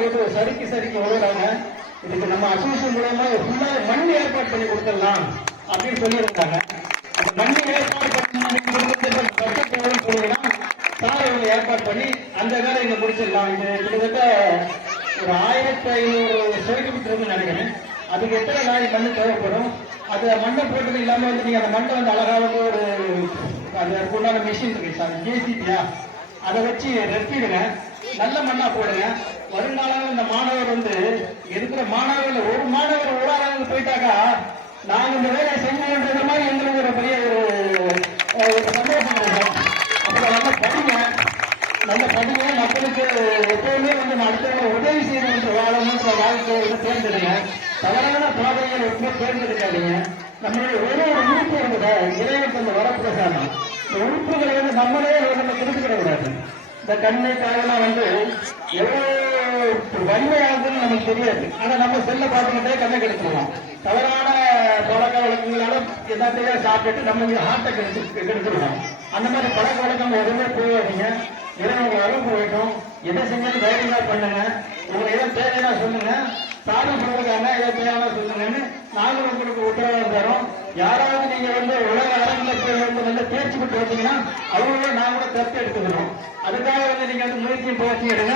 போது போட்டு சரிக்கு சறுக்கி இதுக்கு நம்ம அசோசியேஷன் மூலமா ஃபுல்லா மண் ஏற்பாடு பண்ணி கொடுத்துடலாம் அப்படின்னு சொல்லியிருக்காங்க மண் ஏற்பாடு பண்ணி கொடுத்துட்டு பட்ஜெட் சார் ஏற்பாடு பண்ணி அந்த வேலை இங்க முடிச்சிடலாம். இது கிட்டத்தட்ட ஒரு ஆயிரத்தி ஐநூறு ஸ்கொயர் மீட்டர் நினைக்கிறேன். அதுக்கு எத்தனை நாள் மண் தேவைப்படும்? அது மண்ணை போட்டது இல்லாம வந்து நீங்க அந்த மண்ணை வந்து அழகாக வந்து ஒரு அந்த உண்டான மிஷின் இருக்கு சார். ஜேசிபியா அதை வச்சு ரெட்டிடுங்க நல்ல மண்ணா போடுங்க. வருங்காலம் இந்த மாணவர் வந்து இருக்கிற மாணவர்கள் ஒரு மாணவர் ஒரு போயிட்டாக்கா நாங்க இந்த வேலையை செஞ்சோன்றது மாதிரி எங்களுக்கு ஒரு பெரிய ஒரு சந்தோஷம் இருக்கும். அப்புறம் நல்லா படிங்க. நல்ல படிங்க. மக்களுக்கு எப்பவுமே வந்து அடுத்தவங்க உதவி செய்யணும் வாழணும்ன்ற வாழ்க்கையை வந்து தேர்ந்தெடுங்க. தவறான பாதைகள் எப்பவுமே தேர்ந்தெடுக்காதீங்க. நம்மளுடைய ஒரு ஒரு உறுப்பு இருந்தத இறைவனுக்கு அந்த வரப்பிரசாதம். உறுப்புகளை வந்து நம்மளே வந்து இந்த கண்ணு காயெல்லாம் வந்து எவ்வளவு வன்மையானதுன்னு நமக்கு தெரியாது. ஆனா நம்ம செல்ல பார்த்துக்கிட்டே கண்ணை கெடுத்துருவோம். தவறான பழக்க வழக்கங்களால எல்லாத்தையும் சாப்பிட்டுட்டு நம்ம ஹார்ட்டை கெடுத்து கெடுத்துருவோம். அந்த மாதிரி பழக்க வழக்கம் எதுவுமே போகாதீங்க. இறைவன் வரும் போயிட்டோம். எதை செஞ்சாலும் தைரியமா பண்ணுங்க. உங்களுக்கு எதை தேவையா சொல்லுங்க. சாமி சொல்லுங்க ஏதோ தேவையான சொல்லுங்கன்னு நாங்களும் உங்களுக்கு உத்தரவாதம் தரோம். யாராவது நீங்க வந்து உலக அரங்கில் வந்து தேர்ச்சி பெற்று வந்தீங்கன்னா அவங்களே நான் கூட தத்து எடுத்துக்கிறோம் அதுக்காக வந்து நீங்க வந்து முயற்சியும் பேசி எடுங்க.